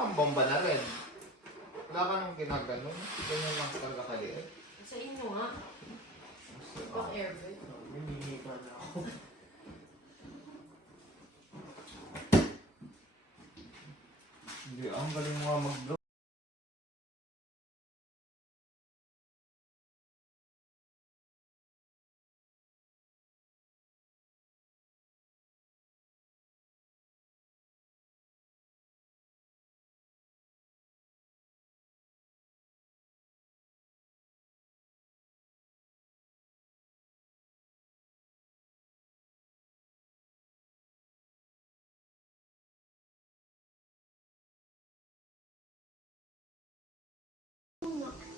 pambomba na rin. Wala ka nang ginaganon. Ganyan lang talaga kaliit. Sa inyo nga. Pang-airbag. Minimipa na ako. Hindi, ang galing mo mag-vlog.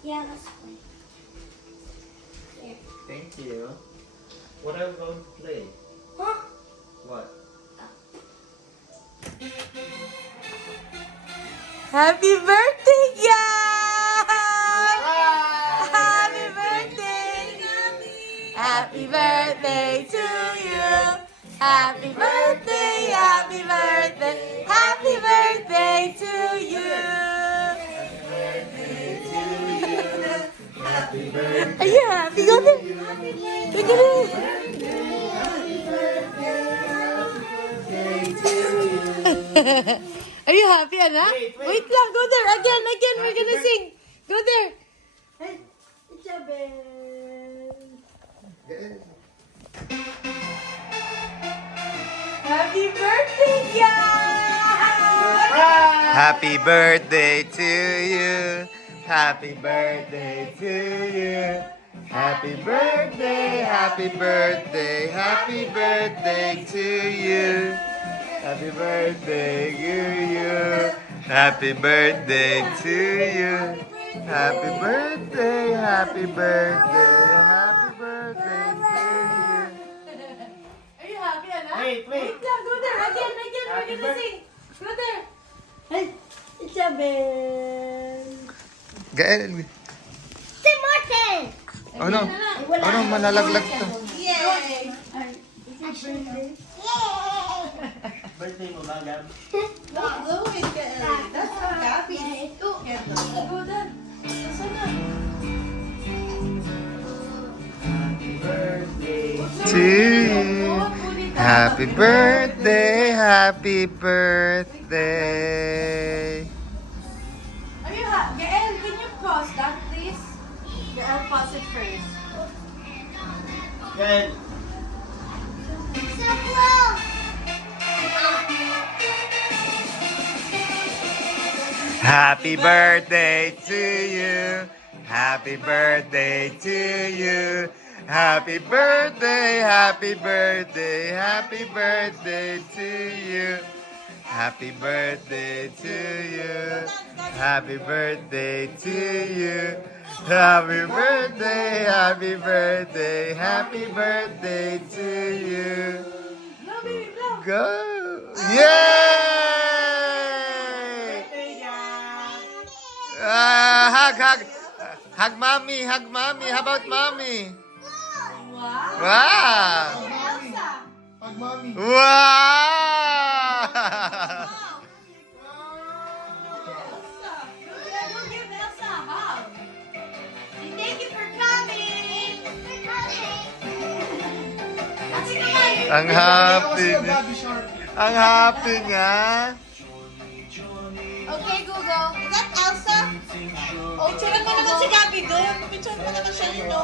Yeah, that's fine. Thank you. What are we going to play? Huh? What? Happy birthday, guys! Happy birthday! Happy birthday to you! Happy birthday, happy birthday, happy birthday to you! Are you happy? Go there! Look at it! Are you happy, Anna? Wait lang, go there. Again, we're gonna sing. Go there. Hey, Isabel. Happy birthday, guys! Happy birthday to you. Happy birthday to you. Happy birthday, happy birthday, happy birthday to you. Happy birthday to you. Happy birthday to you. Happy birthday, happy birthday, happy birthday to you. Are you happy, Anna? Wait. Wait lang, go there. Again, we're gonna sing. Go there. Hey, Isabel. Gael. Tim Martin. Oh no. Oh no, malalaglag to. Yay! Birthday mo ba, Gab? Don't do it, Gael. That's not happy. Go there. Saan na? Happy birthday. To you. Happy birthday, happy birthday. Are you happy? Gael, can you pause that, please? Gael, pause it first. Good. So close. Happy birthday to you. Happy birthday to you. Happy birthday, happy birthday, happy birthday to you. Happy birthday to you. Happy birthday to you. Happy birthday, happy birthday, happy birthday to you. No, baby, no. Go! Yay! Hug. Hug mommy, hug mommy. How about mommy? Wow. Wow! Elsa. Pag mami. Wow! Elsa. Go give Elsa a hug. And thank you for coming. Sige naman. Ang happy Also, niya. Gabby Sharp. Ang happy niya. Okay, Google. Is that Elsa? Oh, picturean mo naman si Gabby doon. Picturean mo naman siya dito.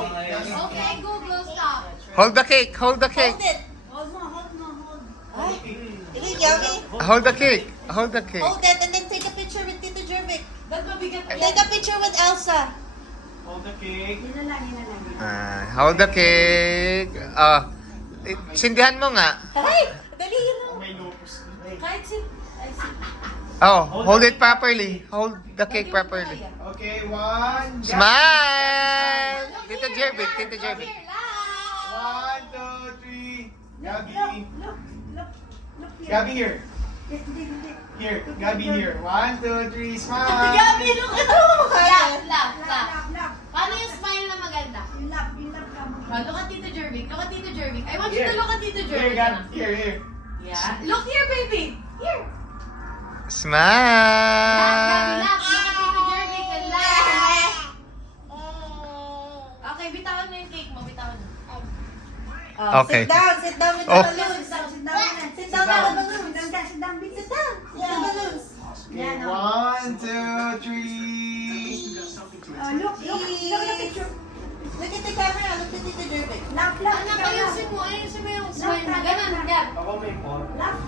Okay, Google, stop. Hold the cake, hold the cake. Hold it. Hold mo. Ay. Sige, Gabby. Hold the cake, hold the cake. Hold it and then take a picture with Tito Jervic. Ba't mabigat? Take a picture with Elsa. Hold the cake. Hold the cake. Sindihan mo nga. Ay! Dali yun lang. May lupus. Kahit si... Ay, si... Oh, hold it properly. Hold the cake properly. Okay, one. Smile! Tito Jervic, Tito Jervic. Here, laugh. 1, 2, 3. Gabby. Gabby here. Here. Gabby here. 1, 2, 3. Smile. Gabby, look at mo! Laugh. Paano yung smile na maganda? Look at Tito Jervic. Look at Tito Jervic. I want you to look at Tito Here, Jervic. Gab. Here. Yeah. Look here, baby. Here. Smile! Okay. Sit down with the Oh. balloons. Sit down with the balloons. Sit down. With the balloons. Okay, 1, 2, 3. Look at the picture. Look at the camera. Look at Tito Jervic. Laugh, Anak, ayusin mo yung smile mo. Ganun, Gab. Ako may more. laugh.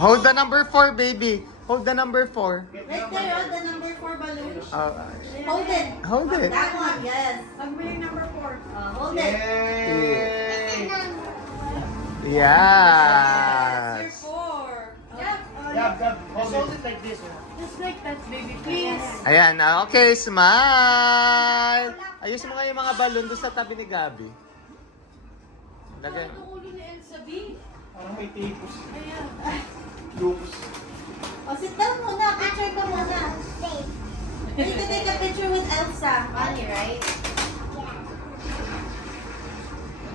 Hold the number 4, baby. Hold the number 4. Right there, oh, the number 4 balloon. Hold Hold it. Hold it. That one, yes. Pagbiling number 4. Hold it. Yay! Yes. Your 4. Gab, hold it like this. Just like that, baby. Please. Ayan, okay, smile. Ayusin mo nga yung mga balon doon sa tabi ni Gabi. Lagay. Ito ulo ni Elsa B. Parang may tipos. Ayan. Lupus. Oh, sit down muna. Picture ka muna. You need to take a picture with Elsa. Funny, right?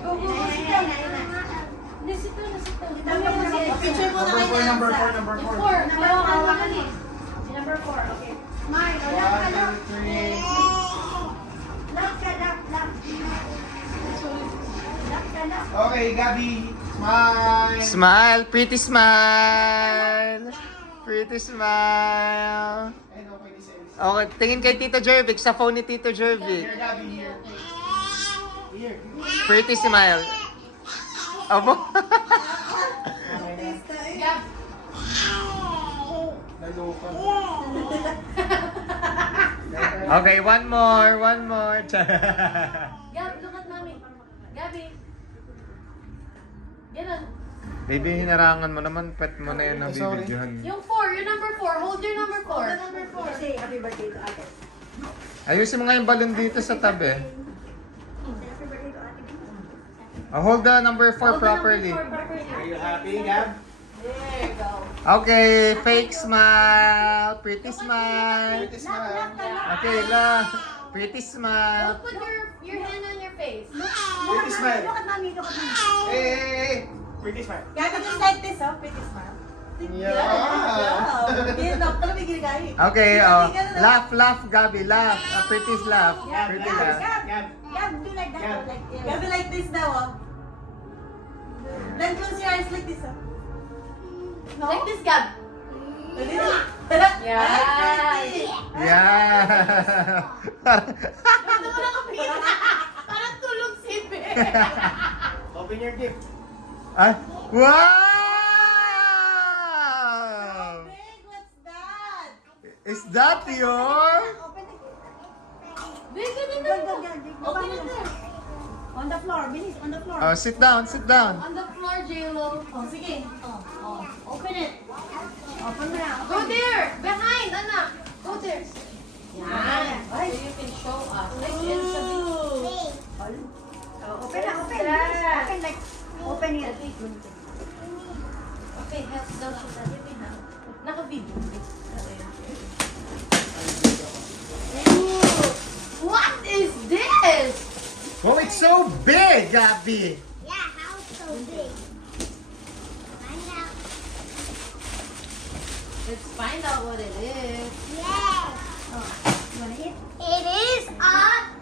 Go, sit down. Nasito. Oh, picture muna kay Elsa. Number 4. Yung 4. Hawakan mo na eh. Number 4, okay. Smile. 1, 2, 3. Laugh. Okay, Gabi. Smile. Smile, pretty smile. Pretty smile. And okay, this is. Okay, tingin kay Tito Jervic sa phone ni Tito Jervic. Here, Gabi, here. Here. Pretty smile. Abo. Gab. Naloka. Okay, one more. Gab, look at mommy. Gabi. Ganun. Baby, hinarangan mo naman. Pet mo na yan ang Sorry. bibidyohan. Yung 4. Yung number 4. Hold your number 4. Number 4. Say happy birthday to Ate. Ayusin mo nga yung balon dito sa tabi. Happy birthday to Ate. Hold the number 4 Hold the properly. number 4 properly. Are you happy, Gab? There you go. Okay, fake smile. Pretty smile. Pretty smile. Okay, la. Pretty smile. Don't put your hand on your face. Pretty smile. Look at mommy. Look at mommy. Hey. Pretty smile. Gabi, just like this, oh. Pretty smile. Yeah. Yan, doktor, may ginagaya. Okay, laugh, Gabi, laugh. Pretty laugh. Pretty laugh. Gab. Yeah, do like that. Yeah. Like this. Gabi, like this daw, oh. Then close your eyes like this, oh. No? Like this, Gab. Yeah. Yeah. Ito mo na kami. Parang tulog si Be. Open your gift. Ay, wow! Big, what's that? Is that your? Be, ganun na mo. Open it there. On the floor. Bilis, on the floor. Oh, sit down. On the floor, J-Lo. Oh, sige. Open it. Open mo na. Go there. Behind, anak. Go there. Yan. Ay. So you can show us. Like Elsa B. Open na, open. Bilis, open like, open here. Okay, help daw siya. Naka-video. What is this? Oh, it's so big, Gabi. Yeah, how so big? Find out. Let's find out what it is. Yes. You wanna eat? It is a...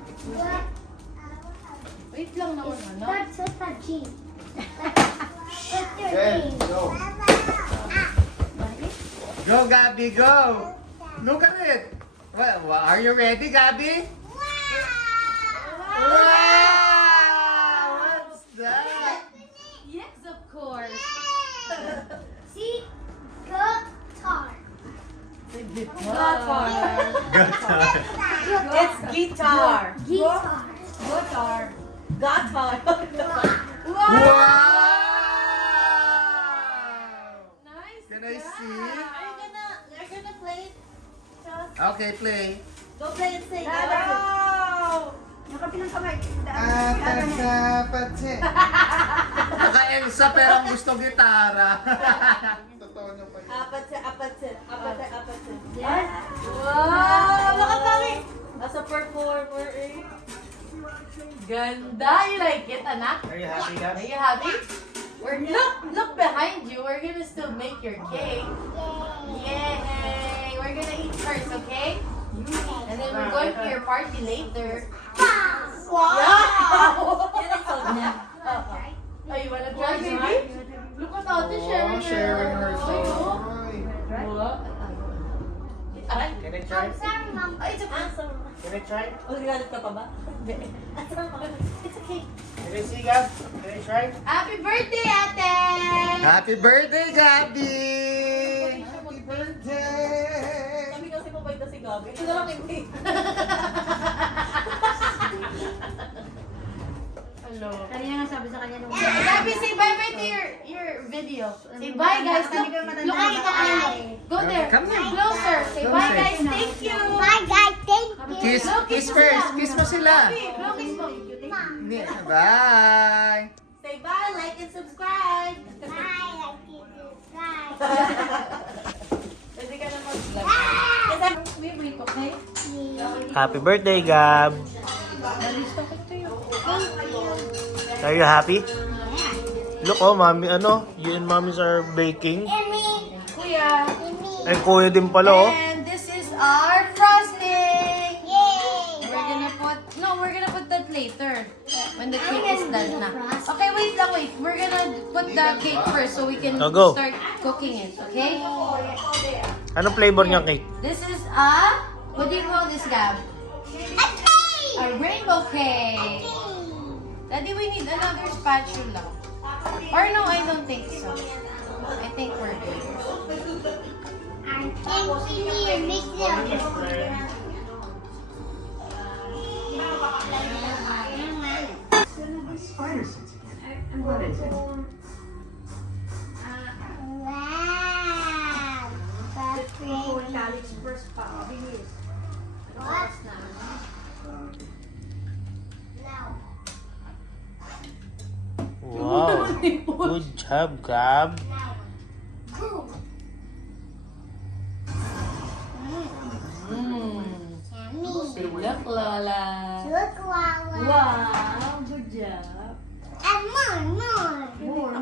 Wait lang naman, ano? That's a cheese. What's your Okay, name? go. Wanna eat? Go, Gabi, go. Look at it. Well, are you ready, Gabi? Wow! What's that? Yes, of course. See? Guitar. Guitar. It's guitar. Guitar. Guitar. Guitar. Wow! Nice. Can I see? Are you gonna play it? Okay, play. Go play it, sing. Wow! Nakapilang kamay. Atapatse. Baka Elsa pero ang gusto gitara. Totoo nyo pa yun. Apat. Yes. Wow! Look at mommy. As a performer, eh. Ganda. You like it, anak? Are you happy, Gab? Are you happy? Look behind you. We're gonna still make your cake. Yay! We're gonna eat first, okay? And then we're going to your party later. Wow! Wow! Yan ang sound niya. Ay, wala try, baby? Look at ate sharing her. Sharing her Ay, oh. toy. Wala. Ay, Can I try? ay, it's okay. Can I try? O, galit ka pa ba? Hindi. It's okay. Can I see, Gab? Can I try? Happy birthday, ate! Happy birthday, Gabi! Happy birthday! Kami kasi mabait na si Gabi. Ito na lang hindi. Hello. Kanina nga sabi sa kanya nung... Gabi, say bye-bye to your video. Say bye, guys. Look at the camera. Go there. Come here. Closer. Say Come bye, say. guys. Thank you. Bye guys, thank you. Kiss, Blow kiss mo first. sila. Kiss mo sila. Gabi, blow kiss mo. Hindi. Bye! Say bye, like and subscribe. Pwede ka na mag-vlog. Wait, wait, okay? Happy birthday, Gab. Nalista ko tayo. Are you happy? Look, oh, mommy, you and mommies are baking. Kuya. Ay, kuya din pala, oh. And this is our frosting. We're gonna put that later. When the cake is done na. Okay, wait lang, wait. We're gonna put the cake first so we can Oh, go. start cooking it, okay? Ano flavor niyang cake? This is what do you call this, Gab? A rainbow cake. Daddy, we need another spatula. Or no, I don't think so. I think we're good. Wow. Good job, Gab. Look, Lola. Wow, good job.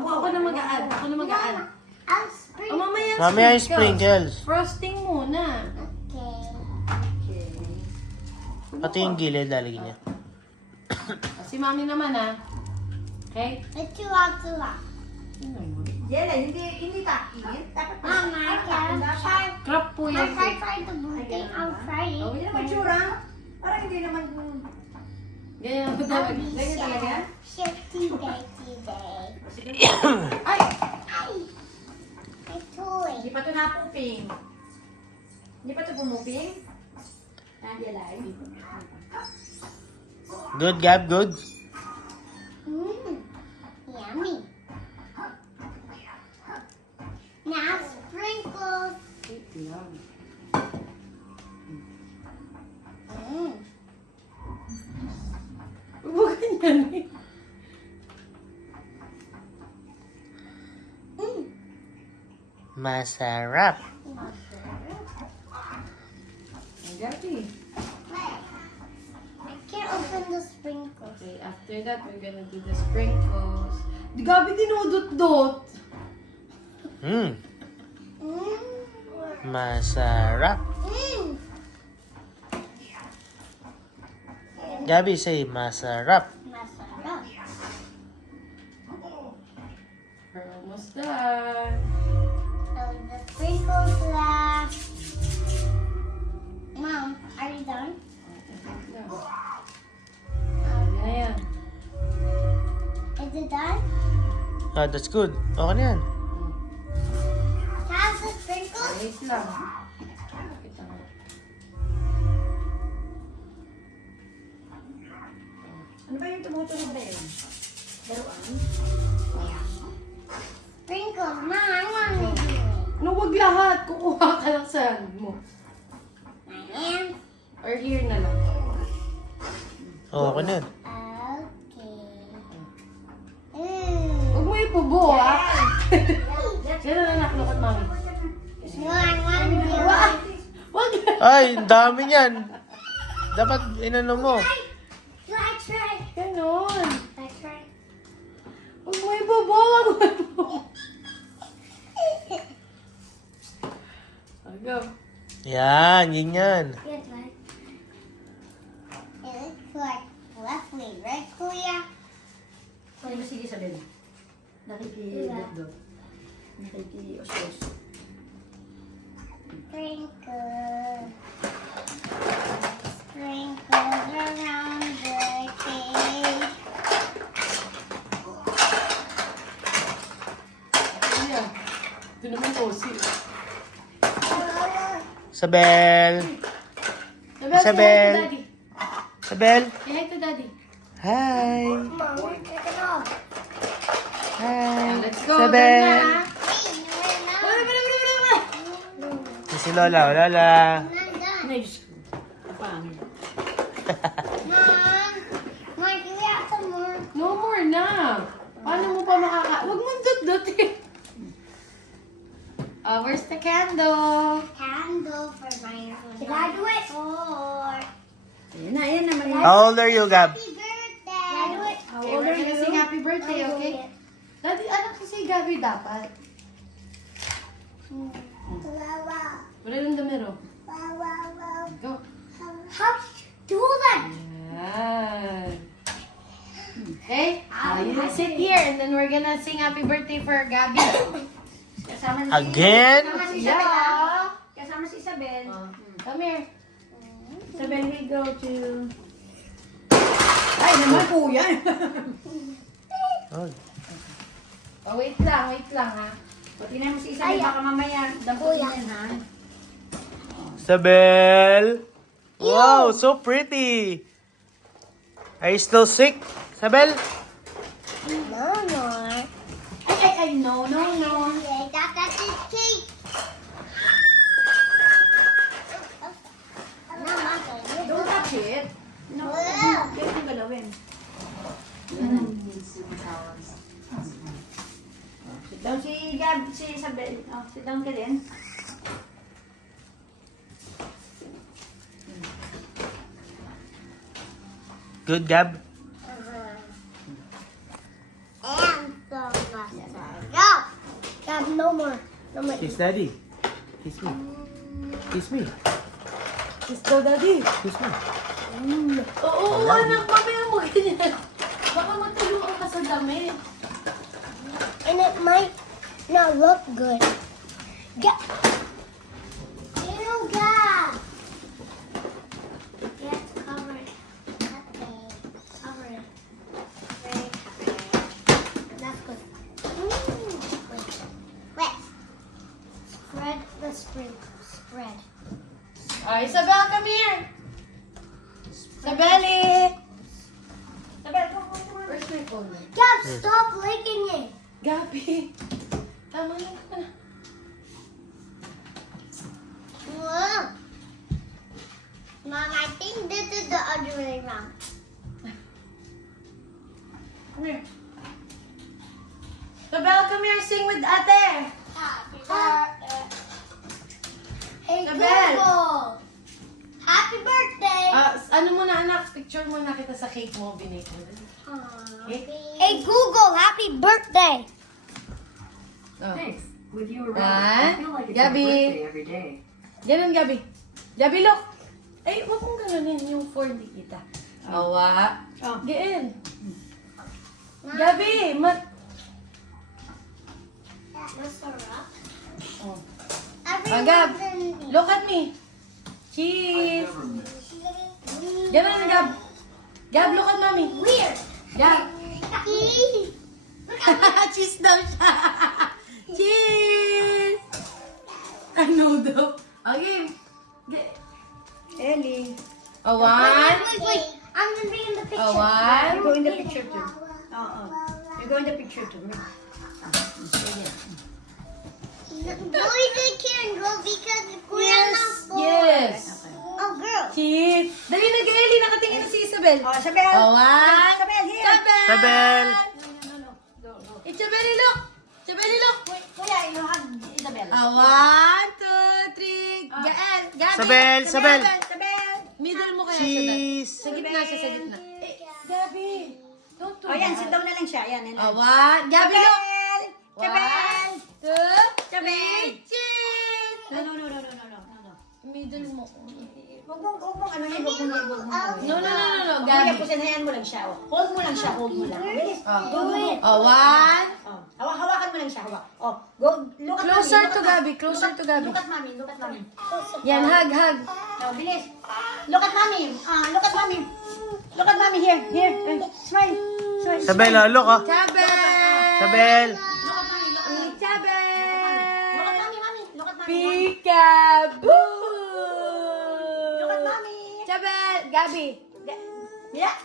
Ako na mag-add. Ako na mag-add. Oh, mamaya Mamaya yung sprinkles. Frosting muna. Pati yung gilid, lalagyan niya. Si mami naman, Okay? Yela, hindi takit. Dapat Crop po yan. Oh, yan ang itsura. Parang hindi naman... Ganyan ako talaga. Ganyan talaga? Ay! Hindi pa ito napuping. Hindi pa ito pumuping? Nandiya lang. Good, Gab, good. Yummy. Now sprinkles. Huwag ganyan. Masarap. Gabi. I can't open the sprinkles. Okay, after that, we're gonna do the sprinkles. Gabi, dinudot-dot. Mm. Mm. Masarap. Mm. Gabi, say masarap. Masarap. We're almost done. So the sprinkles left. Mom, are you done? Ayan. Is it done? Ah, that's good. Okay na yan. How's the sprinkles? Wait lang. Kita mo. Ano ba yung tumutunog na yun? Daruan? Sprinkles, Ma, I want to do it. Ano, wag lahat. Kukuha ka lang sa hand mo. And Or here na lang. Oh, okay na yan. okay. Huwag mo ipubo, Yan na lang, look at mommy. No, I want to do it. Wag. Ay, ang dami niyan. Dapat inano mo. I try. Ganon. I try. Huwag mo ipubo, wag mo ipubo. Go. Yan, yun yan. Good one. It looks like left wing. Right, Kuya? Ay, sige, Isabel. Nakiki-dot-dot. Nakiki-os-os. Sprinkle. Sprinkle around the cake. Ayan. Ito naman Cozy. Isabel. Isabel, say hi Isabel. to Daddy. Isabel. Say hi to Daddy. Hi. Mom, take it off. Hi. Let's go. Isabel. Done na. Hey, you're not. Si Lola. Lola. I'm not done. Ay, Diyos ko. Ang pangit. Mom, Mom, can we have some more? No more na. Paano mo pa Huwag mong dut-dut eh. Oh, where's the candle? Candle for my graduate. For Ayan naman. How old are you, Gab? happy birthday. Graduate. How old are you? Sing happy birthday, okay? Daddy, anak kasi Gabi dapat. Wow, Wala lang damero. wow, wow, wow. Go. How do that? Yan. Okay? You sit here and then we're gonna sing happy birthday for Gabi. Kasama Again? Kasama si Isabel. Yeah. Kasama si Isabel. Come here. Isabel, we go to... Ay, naman po yan. Oh. Oh, wait lang ha. Pati na mo si Isabel, baka mamaya. Damputin yan, ha? Isabel. Wow, so pretty. Are you still sick, Isabel? No more. Ay, no. Yeah, that's his cake. No, not good. Don't touch it. No, Wow. kaya kong galawin. Sit down si Gab, si Isabel. Oh, sit down ka din. Good, Gab? And so much. Go. Gab, no more. No more. Kiss Daddy. Kiss me. Kiss me. Kiss daw, Daddy. Kiss me. Oo, anak. Mamaya mo ganyan. Baka matulungan ka sa damit. And it might not look good. Get. Ew, Gab. Get covered. Okay. Cover it. Very covered. That's good. Wait. Wet. Spread the sprinkles. Spread. Oh, Isabel, come here. Isabeli. Isabel, go. Where's my phone? Gab, stop licking it. Gabi. Tama lang ka na. Whoa. Mom, I think this is the other way around. Come here. Isabel, come here. Sing with ate. Hey, Isabel. Google. Happy birthday. Ano muna anak? Picture muna kita sa cake mo. Binake mo. Hey, Google. Happy birthday. Oh. Thanks. With you around, Ah, I feel like it's Gabby. my birthday every day. Ganun, Gabi. Gabi, look. Ay, wag mong ganunin yung 4 di kita. Awa. Oh. Gaan. Gabi, Masarap. Oh. Everyone Gab, can- look at me. Cheese. Ganun, Gab. Gab, look at mommy. Weird. Gab. Cheese. Cheese daw siya. Cheese. Ano daw? Okay. Ellie. A one. Wait. I'm gonna be in the A picture. You one. go in the picture too. Oh. You go in the picture too. Boy, they can't go because we're Yes. not boys. Yes. Oh, girl. Cheese. Dali na, Gaeli. Nakatingin na si Isabel. Oh, Isabel. A one. Isabel, here. Isabel. Isabel. Isabel, look. Isabel, look. Kuya, you have Isabel. A one, two, three. Gael. Gabi. Isabel, Isabel. Isabel. Middle mo kaya Cheese. Sa gitna siya, sa gitna. Eh, Gabi. Don't do Oh, yan. that. Sit down na lang siya. Yan. A one. Gabi, look. Isabel. One, two, Isabel. three. Cheese. No. Middle mo. Huwag mo, ano yun, huwag mo. No, Gabi. Gabi. Hayaan mo lang siya. Oh. Hold mo lang siya, hold mo lang. Bilis. Go. Oh, one. Oh. Hawakan mo lang siya, hawak. Oh, go, look at Closer mommy. to Gabi, closer to Gabi. Look at mommy, look at mommy. Yan, hug. Oh, bilis. Look at mommy. Look at mommy. Look at mommy here. Smile. Sabel, look ah. Chabel! Sabel. Look at mommy. Look at mommy. Chabel! Look at mommy, mommy. Look at mommy. Peekaboo! Look at mommy. Chabel! Gabi! Yeah.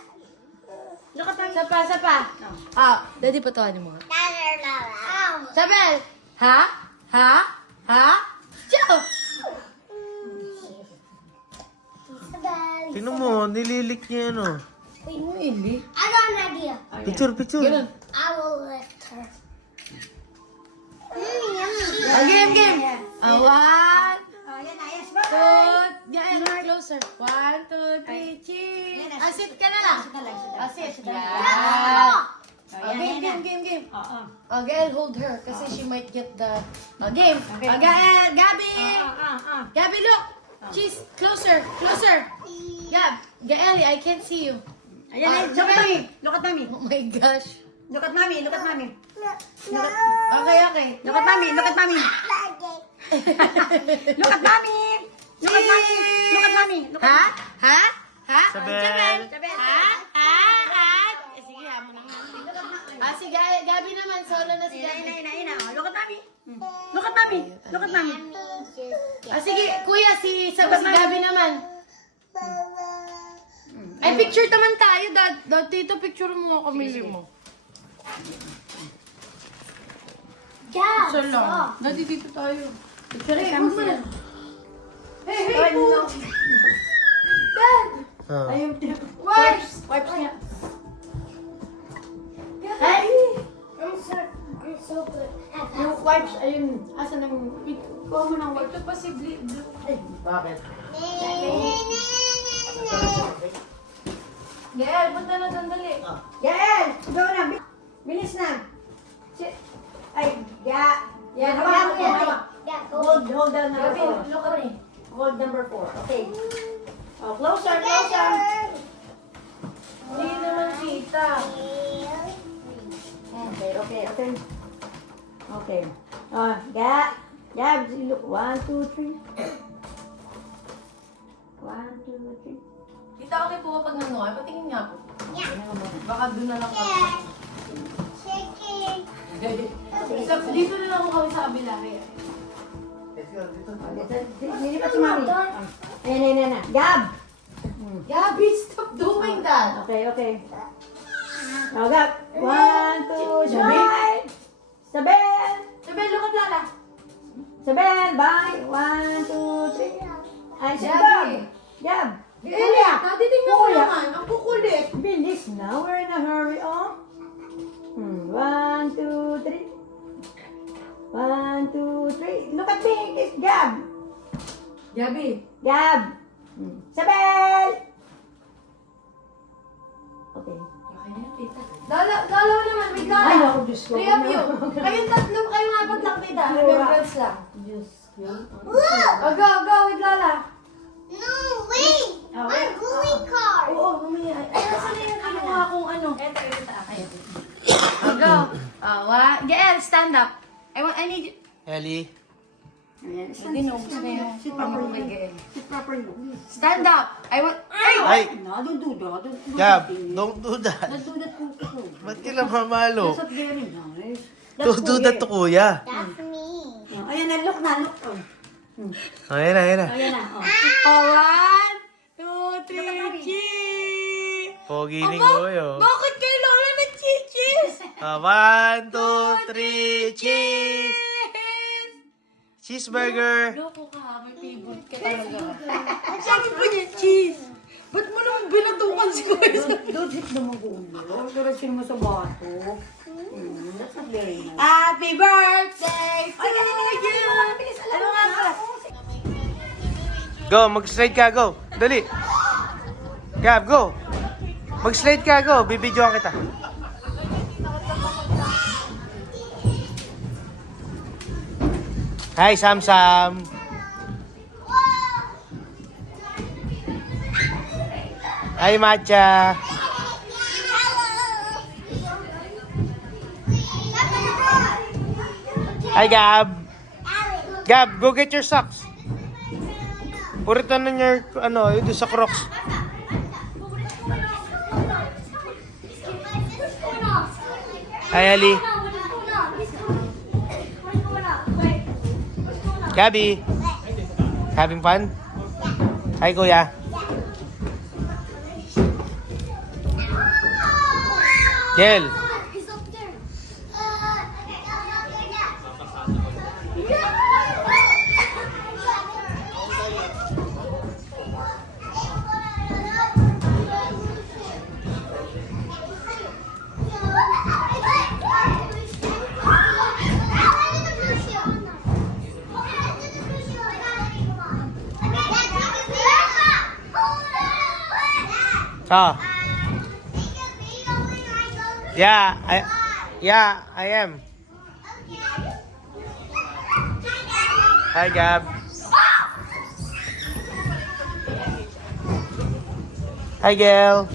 Look at mommy. Sapa. Daddy, patawanin mo nga. Chabel! Ha? Ciao! Tingnan mo, nililik niya ano. I got an idea. Picture. Ganun. I will lift her. Game. One, Yan na, yes. two, yan, closer. 1, 2, 3, cheese! Sit ka na lang. Sit. Yan. Game. Gael, hold her kasi she might get the game. Gael, Gabi! Gabi, look! Cheese, closer. Gael, I can't see you. Ayan, look at mommy. Look at mommy. Oh my gosh. Look at mommy. Look at mommy. Okay. Look at mommy. Look at mommy. Look at mommy. Look at mommy. Look at mommy. Look at Ha? Sabel. Chabel. Ha? Sige, mo naman. Si Gabi naman, solo na si Gabi. Ina. Look at mommy. Look at mommy. Look at mommy. Sige, kuya, si Gabi naman. Ay, picture naman tayo, Dad. Tito, picture mo ako, Millie mo. So lang. Daddy, dito tayo. Picture Hey, huwag mo na. Hey, po! Dad! Ayun. Wipes! Wipes niya. Hey! I'm so good. Yung wipes, ayun. Asan ang... Kuha mo ng wipes. Ito pa si Blue. Bakit? Gael, punta na sandali. Yael! Go na. Bilis na. Ay, yan. Hawakan mo yan. Hold down number 4. Look at me. Hold number 4. Okay. Oh, closer. Hindi naman kita. Okay. Gab, look. 1, 2, 3. 1, 2, 3. Kita ako kay Puma pag nanungan. Patingin nga po. Baka doon na lang ako. Chicken. Dito na lang ako kami sa kabila. Nilipat si Mami. Ayan. Gab! Gabi, stop doing that. Okay. Now, Gab. 1, 2, smile! Sabel! Sabel, look at Lala. Sabel, bye! 1, 2, 3. Ay, si Gab! Gabi. Gab! Elia, natitingnan ko Kuya. naman. Ang kukulit. Bilis na. We're in a hurry, oh. 1, 2, 3. 1, 2, 3. Look at me. It's Gab. Gabi. Gab. Sabel! Okay. Okay na, tita. Lala naman, may Lala. Ay, ako, Diyos ko. 3 of you. Kayong tatlo, kayong apat lang, tita. Remembrance lang. Diyos ko. Go, with Lala. No, wait. Oh, I'm going car. Oo, mamaya. Ay, saan na yung kinuha kong ano? Go. Gael, stand up. I need you. Ellie. Hindi no, gusto na yung Sit properly. kay Gael. Sit properly. Stand up. Ay! No, don't do that. Gab, don't do that. Don't do that to Ba't kila mamalo? That's not very nice. Don't do that to kuya. That's me. Ayan na, look na. Ayan na. Ayan na. Oh. 1, 2, 3, cheese! Pogi ni Kuya. Bakit kay Lola nag-cheese? 1, 2, 3, cheese! Cheeseburger! Loko ka, may favorite ka talaga. Sabi mo niya, cheese! Ba't mo naman binatukan si Kuya? Don't hit the magulo. Diretsin mo sa bato. That's not very nice. Happy birthday to Ay, you! Ano nga ba? Go, mag-slide ka, go. Dali. Gab, go. Mag-slide ka, go. Bibidyoan kita. Hi, Sam. Hi, Matcha. Hi, Gab. Gab, go get your socks. Puritan na your, ito sa Crocs. Hi, Ali. Gabby. Having fun? Hi, Kuya. Gel. Ah. Yeah, I am. Hi, Gab. Hi, Gail.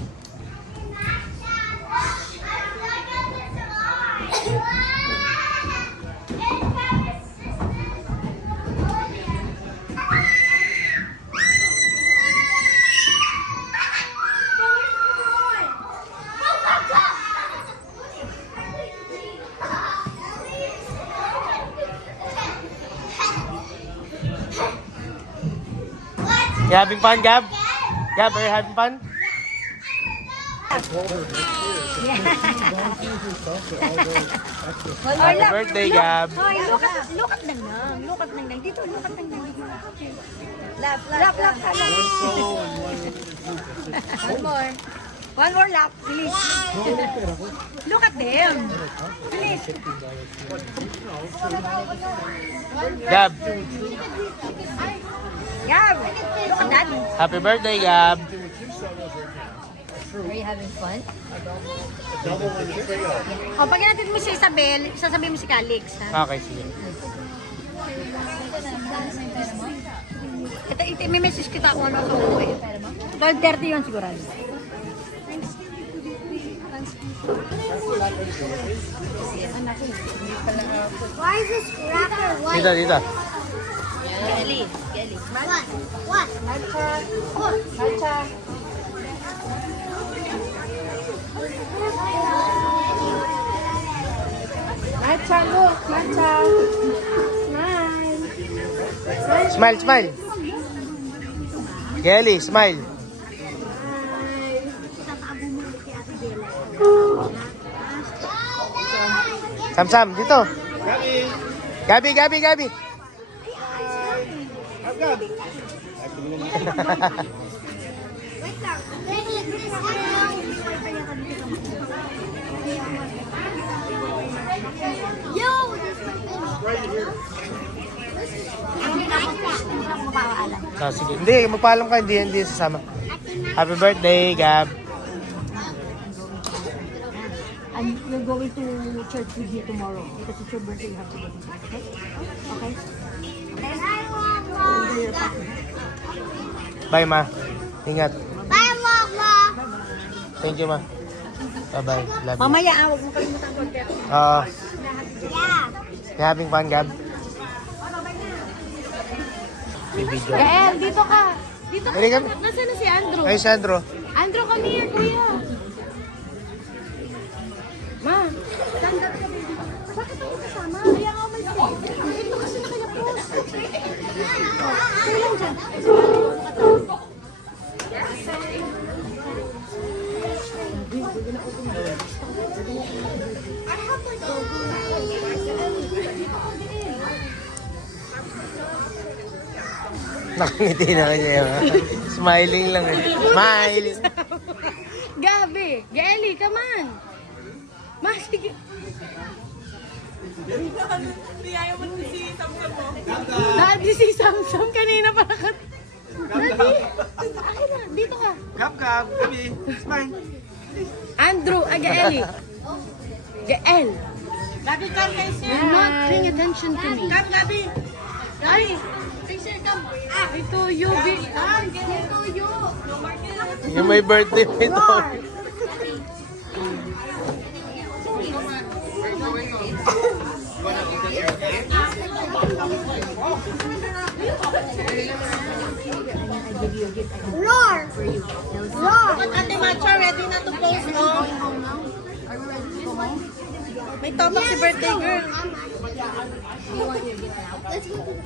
You having fun, Gab? Gab, are you having fun? Happy birthday, Gab. Hoy, look at Nang Nang. Look at Nang Nang. Dito, look at Nang Nang. Lap. One more. One more lap, please. Look at them. Please. Gab, Gab, look at Daddy. happy birthday, Gab. Are you having fun? O, pag natin mo si Isabel, sasabihin mo si Calix, ha? Okay, sige. Ito, may message kita kung ano ito. 12:30 yun sigurado. Why is this wrapper white? Dito. Gelly. What? Matcha, look. Matcha. Smile. Smile. Kelly, smile. Sam, dito. Gabi. Sige. Hindi, magpaalam ka. Hindi sasama. Happy birthday, Gab. And you're going to church with you tomorrow because it's your birthday. You have to go to church. Okay? And I want more. Bye, Ma. Ingat. Bye, Mama. Thank you, Ma. Bye-bye. Love you. Mamaya, huwag mo kalimutan ko. Yeah. You having fun, Gab? May video. Gael, dito ka. Dito ka. Dali kami. Nasaan na si Andrew? Ay, Sandro. Andrew, come here, kuya. Ma, Bakit ako kasama? Kaya nga may dito kasi nakayapos. Kailan dyan? Nakangiti na kanya. Smiling lang eh. Smile. Gabi, Gaeli, come on. Ma, sige. Daddy, si Samsam kanina pa nakat... Daddy, akin na, dito ka. Gab, Gabi. Smile. Andrew, Gaeli. Gael. Gabi, come guys here. You're not paying attention to me. Come, Gabi. Gabi, come. Ito, you. Ito, you. Yung may birthday nito. Roar! Roar! Ate Macha, ready na to post mo? May topak si birthday girl.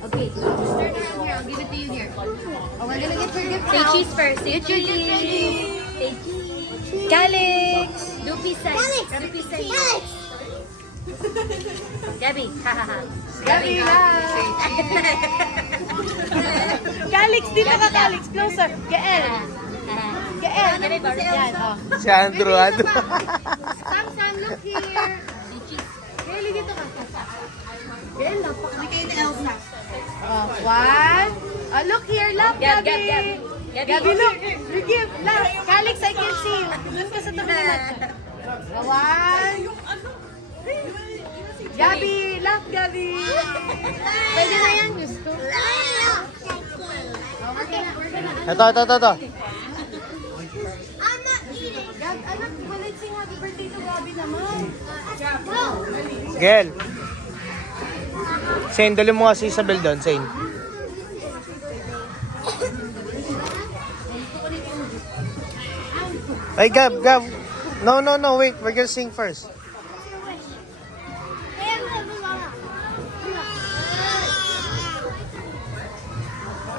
Okay, start around here. I'll give it to you here. Oh, we're gonna get your gift now. Say cheese first. Say cheese. Say cheese. Calix! Do peace sign. Alex! Do peace sign. Alex! Gabby, ha ha ha. Gabby, Calix, dito ka Calix. Closer. Gael. Gael. Yan, oh. Si Andrew. Sam, look here. Say cheese. Really, dito ka. Gael, napakami kayo ni Elsa. One. Oh, look here, love, Gabby. Gabby, look. Give. Love. Calix, I can see you. Doon ka sa tabi na. One. Gabby, love Gabby. Pwede na yan, gusto. Ito. I'm not eating. Anak, let's sing happy birthday to Gabby naman. Gel. Shane, dali mo nga si Isabel doon, Shane. Ay, Gab. No, wait. We're gonna sing first.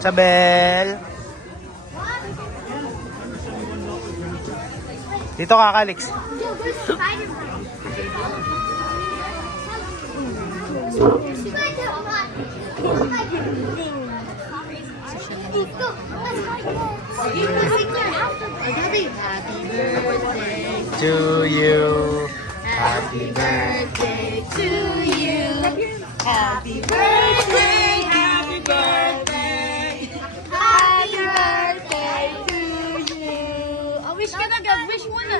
Isabel. Dito ka, Calix. To you. Happy birthday. To you. Happy birthday, happy birthday. Happy birthday to you. Oh, wish ka na, Gab. Wish mo na.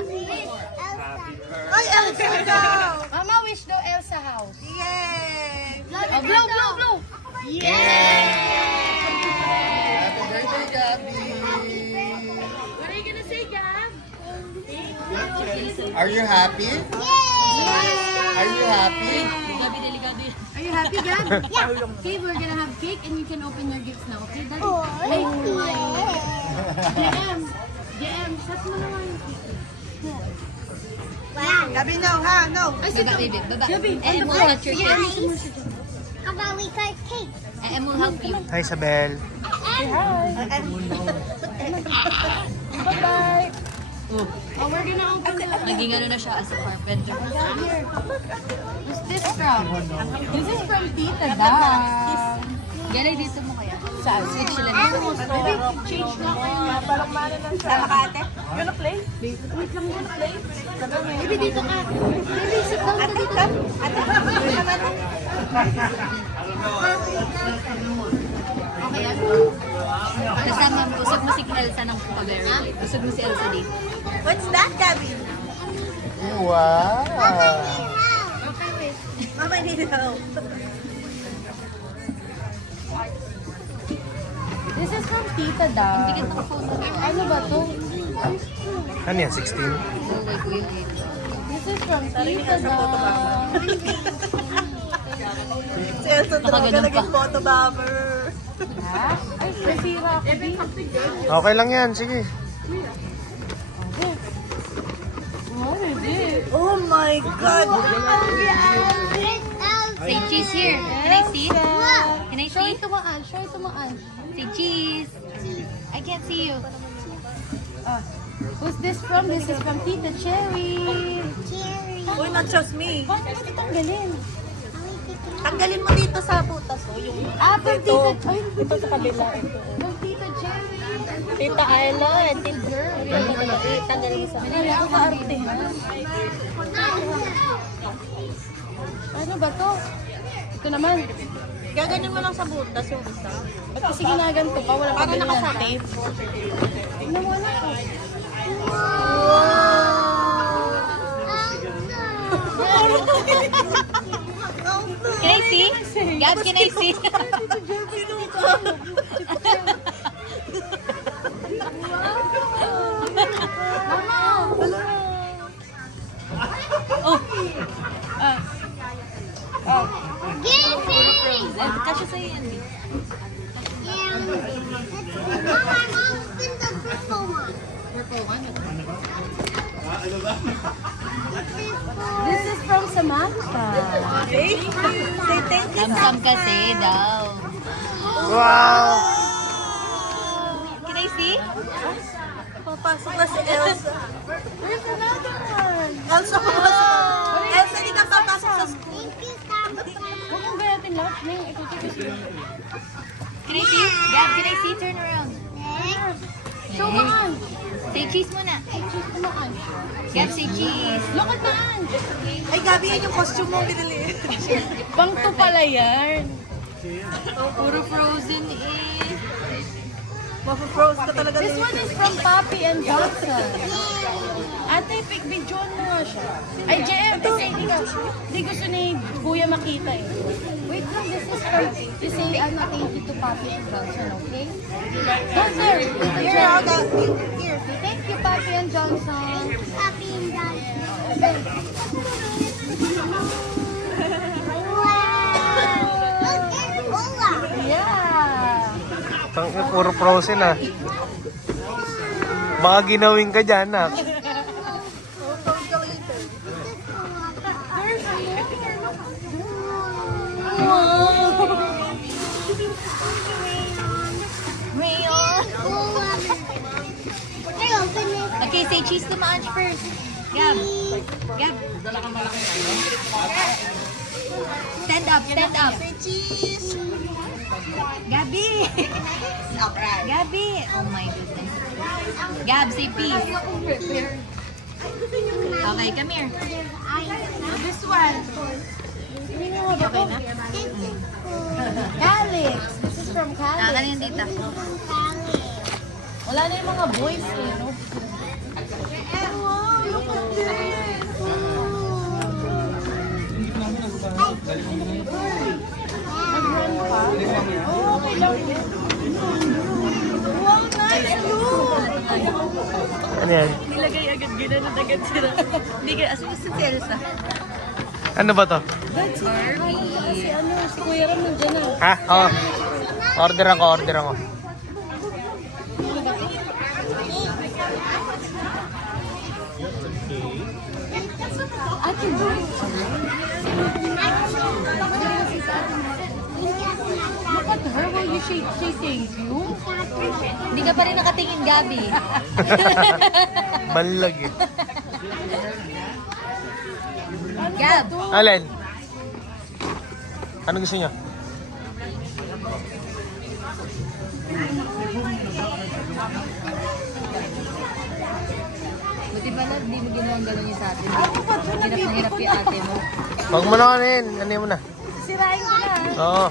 Ay, Elsa daw. Mama, wish daw Elsa house. Yay! Oh, blow. Happy birthday, Gabby! What are you gonna say, Gab? Are you happy? Are you happy? Are you happy, Gab? Okay, we're gonna have cake and you can open your gifts now, okay? Daddy? Oh, JM, shut mo naman. Gabby, no, ha? No. Ay, sit down. Gabi, And we'll touch your guys, cake. how about we cut cake? And we'll help you. Hi, Isabel. Bye-bye. Oh, we're gonna open the... Naging ano na siya as a carpenter. Here. What's this from? This is from Tita Dang. Galay dito mo kaya. Saan? Switch sila Baby, dito. change na kayo. Parang mana ng sama ka ate. Gonna play? Wait lang, gonna play. Baby, dito ka. Baby, sit down ka dito. Okay, Kasama mo, usog mo si Elsa ng pabere. Usog mo si Elsa dito. What's that, Gabby? Wow. Mama, nino. This is from Tita Dang. Ano ba to? Ano yan, 16? This is from Tita Dang. Si Elsa talaga naging photo bomber. Ha? Ay, nasira ako din. Okay lang yan, sige. Oh, hindi. Oh my God! Say cheese here. Can I see? Can I Show see? it to Maan. Show it to Maan. Say cheese. I can't see you. Who's this from? This is from Tita Cherry. Uy, not just me. Paano mo tanggalin? Tanggalin mo dito sa butas, oh. Yung From Tita... Ay, ito sa kabila. from Tita Cherry. Tita Ayla and Tita Girl. Tanggalin mo sa Wala ako kaarte. Ano ba to? Ito naman. Gaganyan mo lang sa butas yung isa. Ba't kasi ginaganto pa? Wala pa Parang ganyan. nakasate. Tingnan mo na. Can I see? Gab, can I see? Samantha. Samsam kasi daw. Wow! Can I see? Papasok na si Elsa. Where's another one? Elsa, papasok. Elsa, hindi ka papasok sa school. Thank you, Papa. Huwag mong gayatin lahat. Neng, ito kasi. Can I see? Gab, can I see? Turn around. Show maan. Say cheese muna. Cheese kumaan. Gab, say cheese. Look at maan. Ay, Gabi, yan yung costume mo binili. Pang to pala yan. Puro frozen eh. Mapapros ka talaga. This one is from Papi and Johnson. Ate, video mo nga siya. Ay, JM, kasi hindi gusto ni Kuya makita eh. Wait lang, this is from, you say, thank you to Papi and Johnson, okay? Don't there, Here, I'll go. Here. Thank you, Papi and Johnson. Happy and Wow! Look, there's Olaf. Yeah. Puro frozen ah. Baka ginawin ka dyan ah. Rayon. Okay, say cheese to Maanch first. Gab. Gab. Stand up, stand up. Say cheese. Gabi. Gabi. Oh my goodness. Gab, say peace. Okay, come here. This one. Okay na? Calix. This is from Calix. Nakanin dito. Wala na yung mga boys eh, no? Wow, look at this. Nag-run pa? Oh, okay lang. Wow, nice look! Ano yan? Nilagay agad, ginanod agad sila. Hindi ka, as gusto si Elsa. Ano ba to? That's Barbie. Kasi ano, si Kuya Ram nandiyan na. Ha? Oo. Order ako, order ako. Ate, Look at her, will you say thank you? Hindi ka pa rin nakatingin, Gabi. Balag eh. Gab. Alin? Ano gusto niya? Buti pala, hindi mo ginawang gano'n yung sa atin. Hirap na hirap yung ate mo. Huwag mo na kanin. Ano mo na? Sirain ko na. Oo.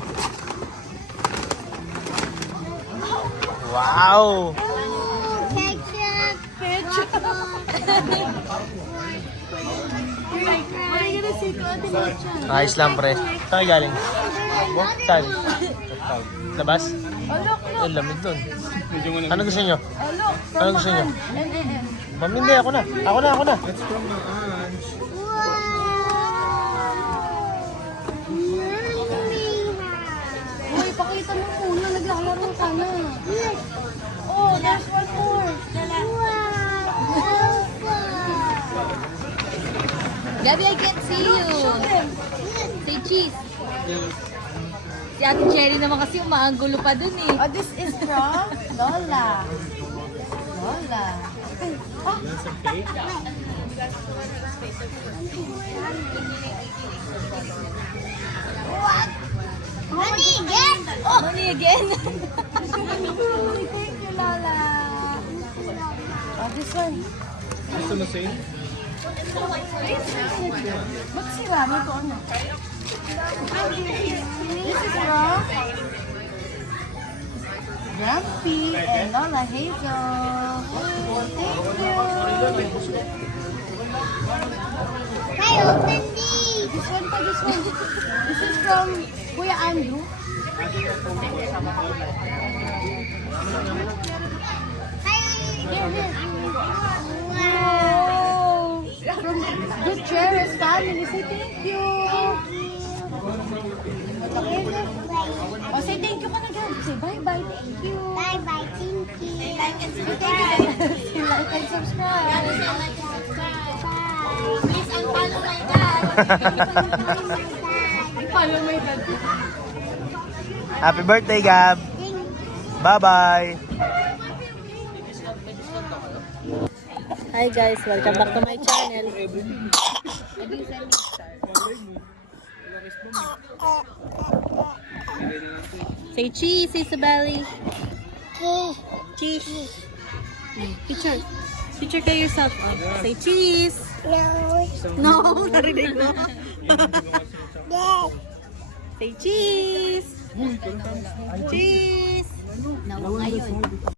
Wow! Ketchup. What are you gonna say to Ate Lucha? Ayos lang pre. Saan ka galing? Saan? Labas? Oh, look. Ang lamig dun. Ano gusto niyo? Oh, look. From Ano gusto niyo? NNM. Ma'am, hindi. Ako na. Ako na. Wow! Uy, pakita mo muna. Naglalaro ka na. Oh, there's one more. Gabi, I can't see you. Say cheese. Si Ate Cherry naman kasi umaanggulo pa dun eh. Oh, this is from Lola. Lola. Money again? Oh, money again. Thank you, Lola. Oh, this one. Gusto mo say? Ba't sira mo ito? Ano? This is from Grumpy and Lola Hazel. Thank you. Hey, open these. This one pa, this one. This is from Kuya Andrew. Here, here. Wow! From Good Cheris family. Say thank you. Oh, say thank you ka na, Gab. Say bye-bye. Thank you. Bye-bye, thank you. Say like and subscribe. Bye. Please unfollow my dad. Follow my dad. Happy birthday, Gab. Bye-bye. Hi guys, welcome back to my channel. Say cheese, Isabelle. Cheese. Picture. Picture kayo yourself. Oh. Say cheese. No, narinig mo. Say cheese. Cheese. No, ngayon.